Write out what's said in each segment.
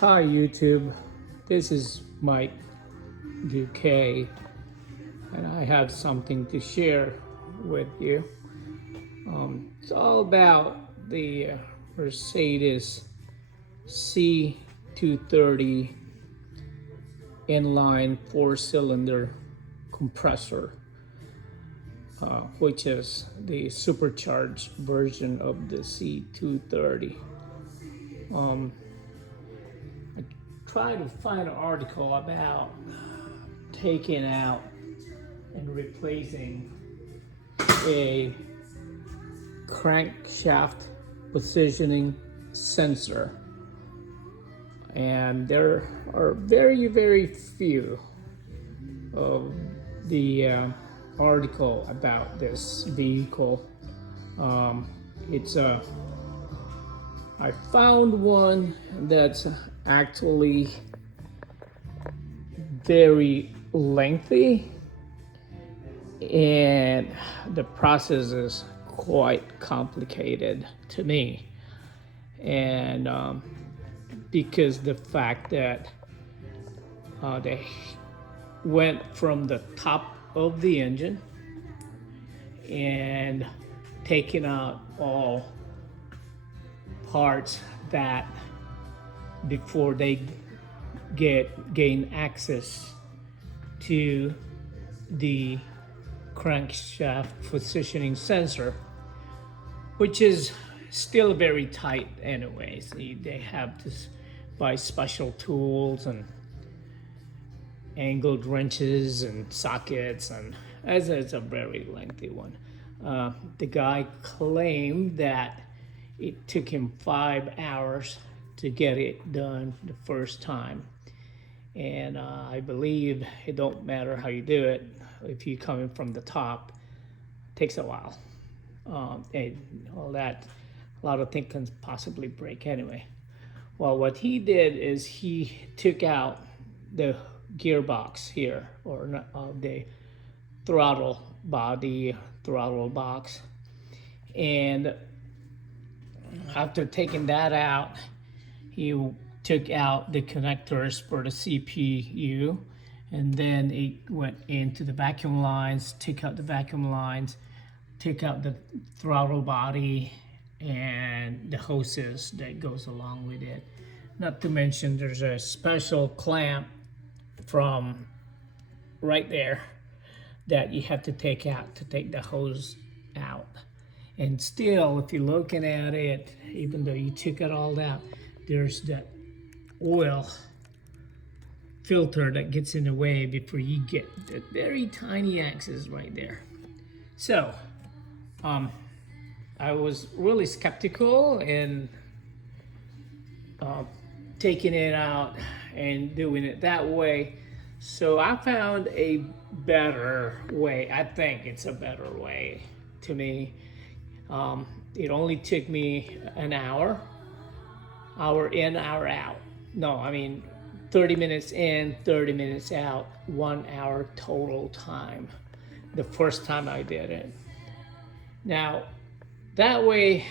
Hi YouTube, this is Mike UK and I have something to share with you. It's all about the Mercedes C230 inline four-cylinder compressor, which is the supercharged version of the C230. Try to find an article about taking out and replacing a crankshaft positioning sensor, and there are very few of the article about this vehicle. It's a I found one that's actually very lengthy, and the process is quite complicated to me. And because the fact that they went from the top of the engine and taking out all parts that before they gain access to the crankshaft positioning sensor, which is still very tight anyways. They have to buy special tools and angled wrenches and sockets, and it's a very lengthy one. The guy claimed that it took him 5 hours to get it done the first time. And I believe it don't matter how you do it. If you're coming from the top, it takes a while. And all that, a lot of things can possibly break anyway. Well, what he did is he took out the gearbox here, or the throttle body, throttle box. And after taking that out, he took out the connectors for the CPU, and then it went into the vacuum lines, took out the vacuum lines, took out the throttle body and the hoses that goes along with it. Not to mention there's a special clamp from right there that you have to take out to take the hose out. And still, if you're looking at it, even though you took it all out, there's that oil filter that gets in the way before you get the very tiny axis right there. So, I was really skeptical in taking it out and doing it that way. So I found a better way. I think it's a better way to me. It only took me an hour in, hour out. No, I mean 30 minutes in, 30 minutes out, 1 hour total time. The first time I did it. Now, that way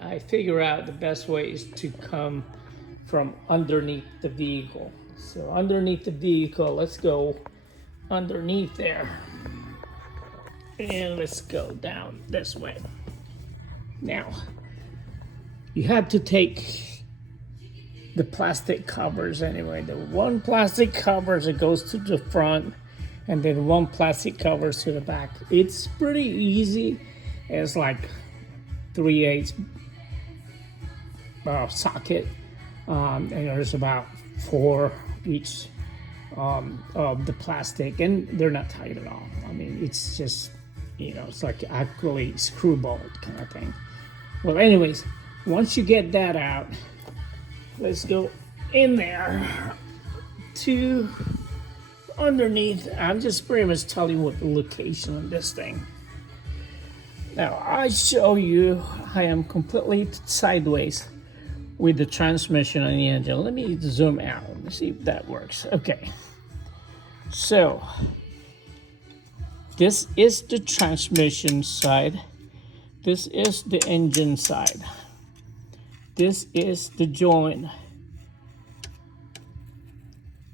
I figure out the best way is to come from underneath the vehicle. So underneath the vehicle, let's go underneath there. And let's go down this way. Now, you have to take the plastic covers anyway. The one plastic covers that goes to the front, and then one plastic covers to the back. It's pretty easy. It's like 3/8 socket, and there's about 4 each of the plastic, and they're not tight at all. I mean, it's just, it's like actually screw bolt kind of thing. Well, anyways, once you get that out, let's go in there to underneath. I'm just pretty much telling you what the location of this thing. Now, I show you, I am completely sideways with the transmission on the engine. Let me zoom out. Let's see if that works. Okay. So, this is the transmission side. This is the engine side. This is the joint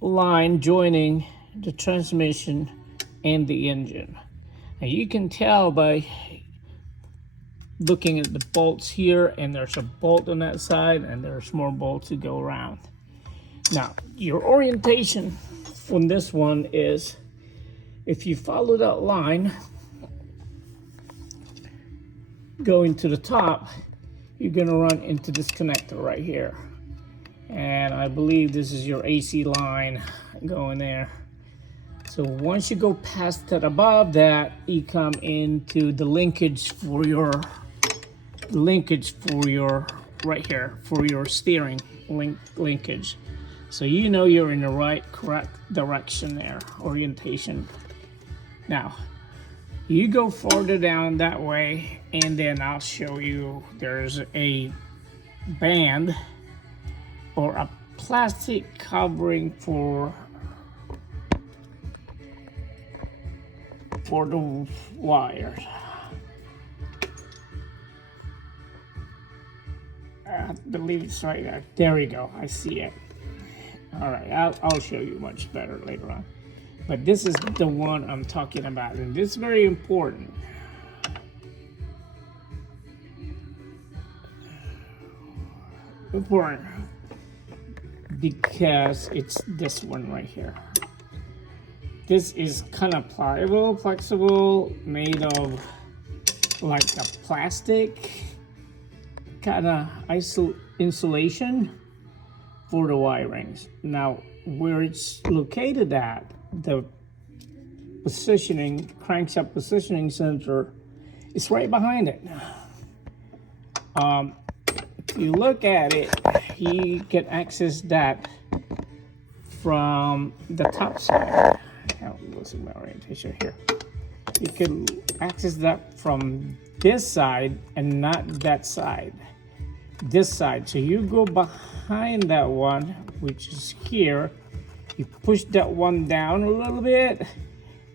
line joining the transmission and the engine. And you can tell by looking at the bolts here, and there's a bolt on that side and there's more bolts to go around. Now, your orientation on this one is, if you follow that line going to the top, you're gonna run into this connector right here. And I believe this is your AC line going there. So once you go past that, above that, you come into the linkage for your right here for your steering linkage. So you know you're in the right, correct direction there, orientation. Now, you go further down that way, and then I'll show you there's a band or a plastic covering for the wires. I believe it's right there. There we go. I see it. All right, I'll show you much better later on. But this is the one I'm talking about, and this is very important. Important because it's this one right here. This is kind of pliable, flexible, made of like a plastic kind of insulation for the wirings. Now, where it's located at, the positioning, crankshaft positioning sensor, is right behind it. If you look at it, you can access that from the top side. I'll losing my orientation here. You can access that from this side and not that side. This side. So you go behind that one, which is here. You push that one down a little bit,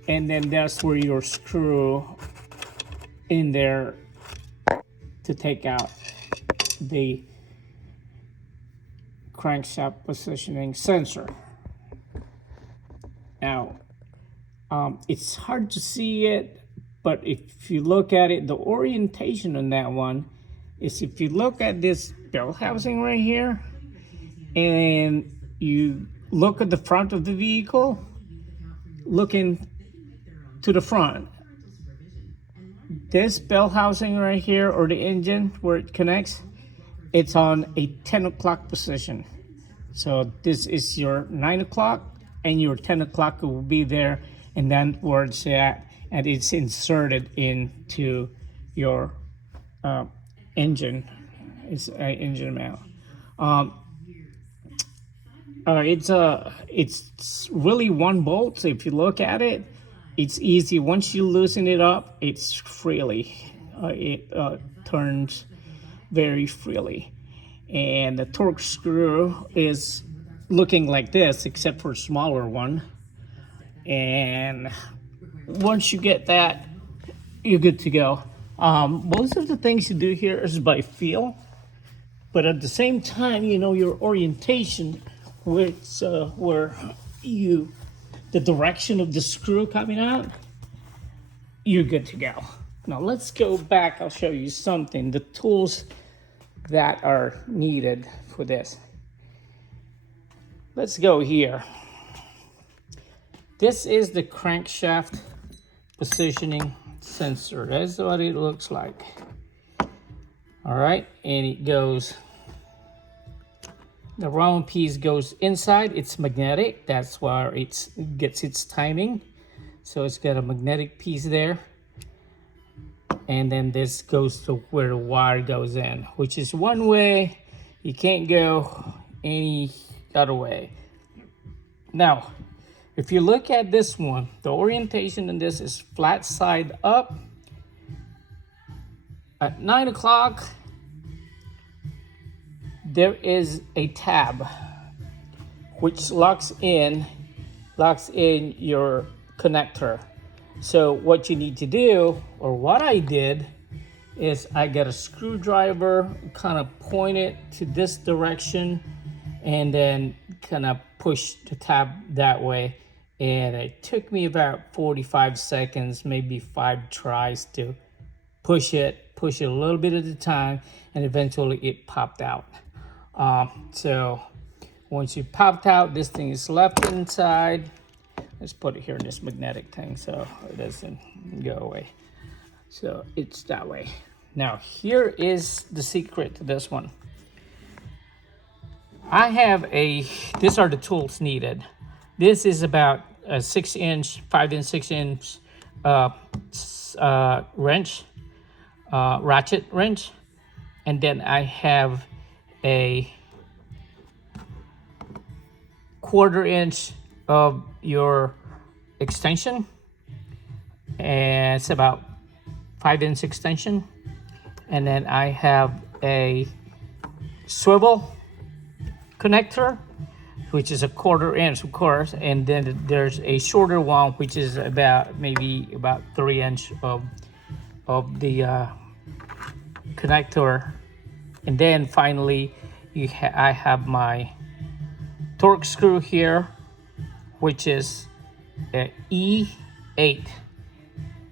and then that's where your screw in there to take out the crankshaft positioning sensor. Now, it's hard to see it, but if you look at it, the orientation on that one is, if you look at this bell housing right here, and you look at the front of the vehicle, looking to the front, this bell housing right here, or the engine where it connects, it's on a 10 o'clock position. So this is your 9 o'clock, and your 10 o'clock will be there, and then where it's at, and it's inserted into your engine. It's an engine mount. It's really one bolt. So if you look at it, it's easy. Once you loosen it up, it's freely. It turns very freely. And the torque screw is looking like this, except for a smaller one. And once you get that, you're good to go. Most of the things you do here is by feel, but at the same time, you know your orientation, with where the direction of the screw coming out, you're good to go. Now let's go back. I'll show you something, the tools that are needed for this. Let's go here. This is the crankshaft positioning sensor. That's what it looks like. All right, and it goes, the round piece goes inside. It's magnetic. That's where it gets its timing. So it's got a magnetic piece there. And then this goes to where the wire goes in, which is one way. You can't go any other way. Now, if you look at this one, the orientation in this is flat side up. At 9 o'clock, there is a tab which locks in your connector. So what you need to do, or what I did, is I got a screwdriver, kind of point it to this direction, and then kind of push the tab that way, and it took me about 45 seconds, maybe 5 tries to push it a little bit at a time, and eventually it popped out. So once you popped out, this thing is left inside. Let's put it here in this magnetic thing so it doesn't go away. So it's that way. Now here is the secret to this one. I have these are the tools needed. This is about a 6-inch, 5 and 6-inch wrench, ratchet wrench. And then I have a 1/4 inch of your extension, and it's about 5-inch extension. And then I have a swivel connector, which is a 1/4 inch, of course. And then there's a shorter one, which is maybe about 3-inch of the connector. And then finally, I have my torque screw here, which is an E8.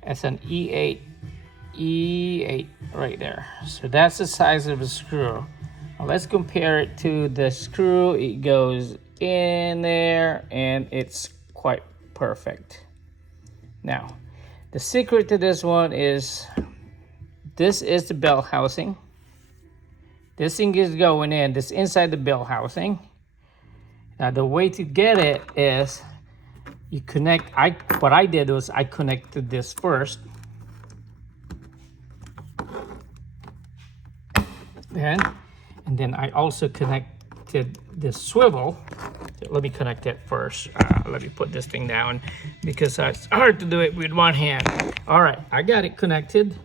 That's an E8 right there. So that's the size of the screw. Now let's compare it to the screw. It goes in there and it's quite perfect. Now, the secret to this one is, this is the bell housing. This thing is going in, this inside the bell housing. Now the way to get it is you connect, what I did was I connected this first. And then I also connected this swivel. Let me connect it first. Let me put this thing down because it's hard to do it with one hand. All right, I got it connected.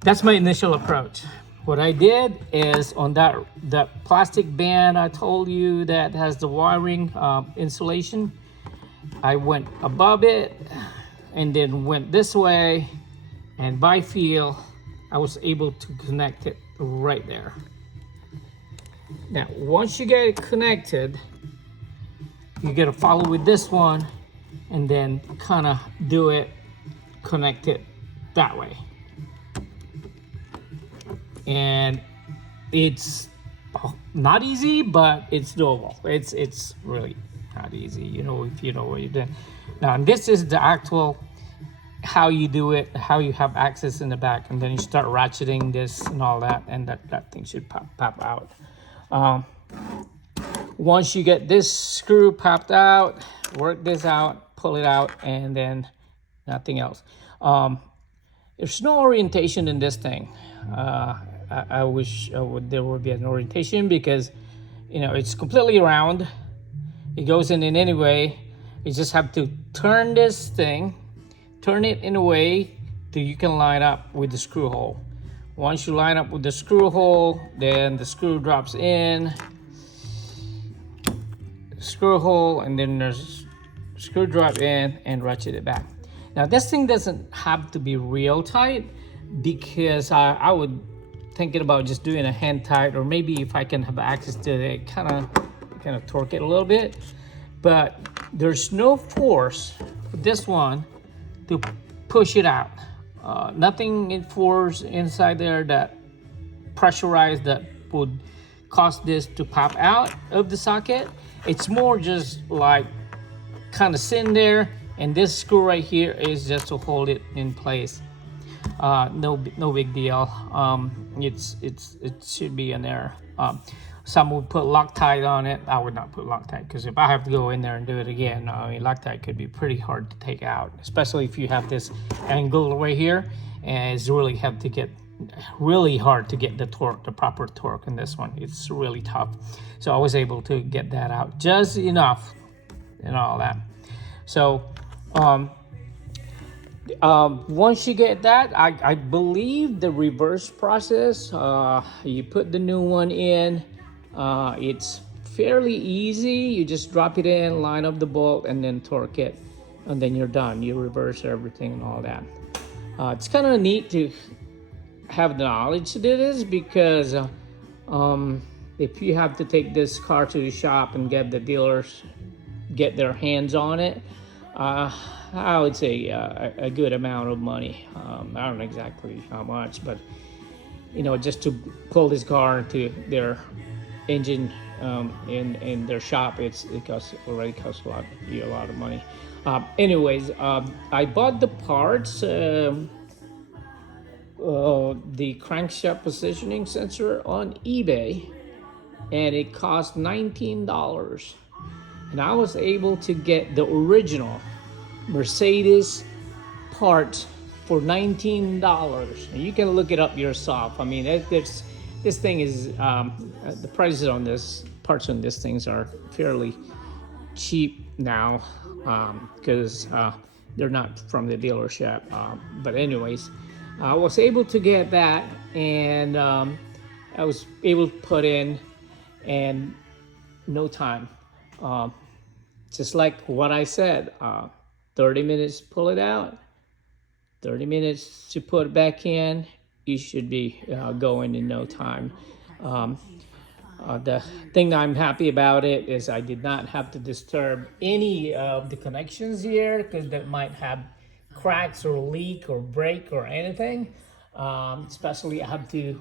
That's my initial approach. What I did is on that plastic band I told you that has the wiring insulation, I went above it and then went this way, and by feel I was able to connect it right there. Now once you get it connected, you gotta follow with this one and then kind of connect it that way. And it's not easy, but it's doable. It's really not easy, you know, if you know what you're doing. Now, and this is the actual how you do it, how you have access in the back, and then you start ratcheting this and all that, and that thing should pop out. Once you get this screw popped out, work this out, pull it out, and then nothing else. There's no orientation in this thing. I wish there would be an orientation, because you know it's completely round. It goes in any way. You just have to turn this thing, turn it in a way that you can line up with the screw hole. Once you line up with the screw hole, then the screw drops in, screw hole, and then there's screw drop in and ratchet it back. Now this thing doesn't have to be real tight, because I would thinking about just doing a hand tight, or maybe if I can have access to it, kind of torque it a little bit. But there's no force with this one to push it out. Nothing in force inside there that pressurized that would cause this to pop out of the socket. It's more just like kind of sitting there, and this screw right here is just to hold it in place. No big deal. It should be in there. Some would put Loctite on it. I would not put Loctite, because if I have to go in there and do it again, I mean, Loctite could be pretty hard to take out, especially if you have this angle right here, and it's really hard to get the torque, the proper torque in this one. It's really tough. So I was able to get that out just enough and all that. So once you get that, I believe the reverse process, you put the new one in, it's fairly easy. You just drop it in, line up the bolt, and then torque it, and then you're done. You reverse everything and all that. It's kind of neat to have the knowledge to do this, because if you have to take this car to the shop and get the dealers get their hands on it, I would say a good amount of money. I don't know exactly how much, but you know, just to pull this car into their engine in their shop, it already costs a lot of money. Anyways, I bought the parts, the crankshaft positioning sensor on eBay, and it cost $19. And I was able to get the original Mercedes part for $19. And you can look it up yourself. I mean, this thing is, the prices on this, parts on these things are fairly cheap now, because they're not from the dealership. But anyways, I was able to get that, and I was able to put in, and no time. Just like what I said, 30 minutes pull it out, 30 minutes to put it back in. You should be going in no time. The thing I'm happy about it is I did not have to disturb any of the connections here, because that might have cracks or leak or break or anything. Especially I have to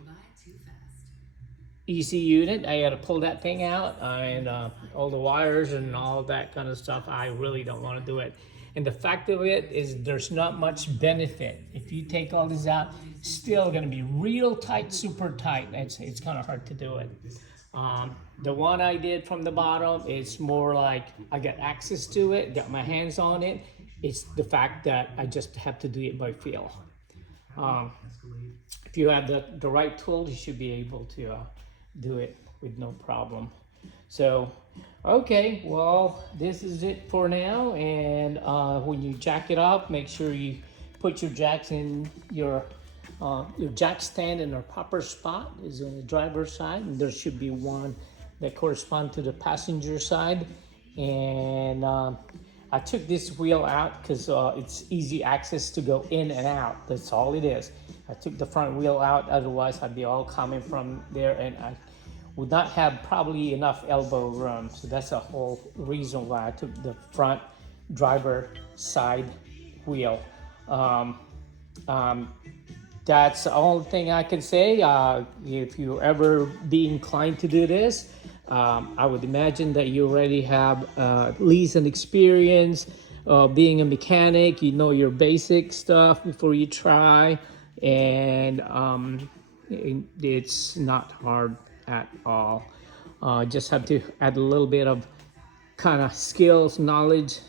EC unit. I got to pull that thing out, and all the wires and all that kind of stuff. I really don't want to do it. And the fact of it is, there's not much benefit. If you take all this out, still going to be real tight, super tight. It's kind of hard to do it. The one I did from the bottom, it's more like I got access to it, got my hands on it. It's the fact that I just have to do it by feel. If you have the right tools, you should be able to do it with no problem. So, okay, well, this is it for now. And when you jack it up, make sure you put your jacks in your jack stand in a proper spot. Is on the driver's side, and there should be one that corresponds to the passenger side. And I took this wheel out because it's easy access to go in and out. That's all it is. I took the front wheel out, otherwise I'd be all coming from there, and I would not have probably enough elbow room. So that's the whole reason why I took the front driver side wheel. That's the only thing I can say. If you ever be inclined to do this, I would imagine that you already have at least an experience being a mechanic. You know your basic stuff before you try, and it's not hard at all. Just have to add a little bit of kind of skills, knowledge,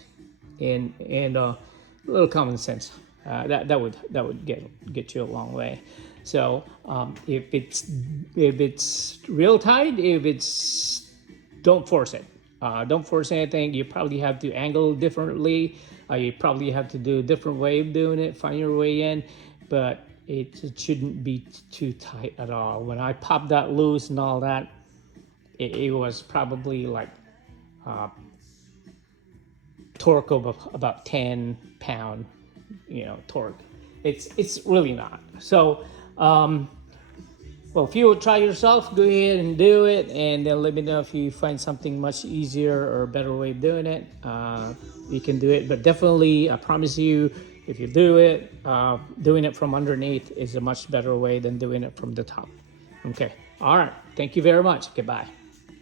and a little common sense. That would get you a long way. So if it's real tight, don't force it. Don't force anything. You probably have to angle differently. You probably have to do a different way of doing it. Find your way in, but it shouldn't be too tight at all. When I popped that loose and all that, it was probably like torque of about 10 pound, torque. It's really not. So, well, if you will try yourself, go ahead and do it, and then let me know if you find something much easier or a better way of doing it. You can do it, but definitely, I promise you, if you do it, doing it from underneath is a much better way than doing it from the top. Okay. All right. Thank you very much. Goodbye.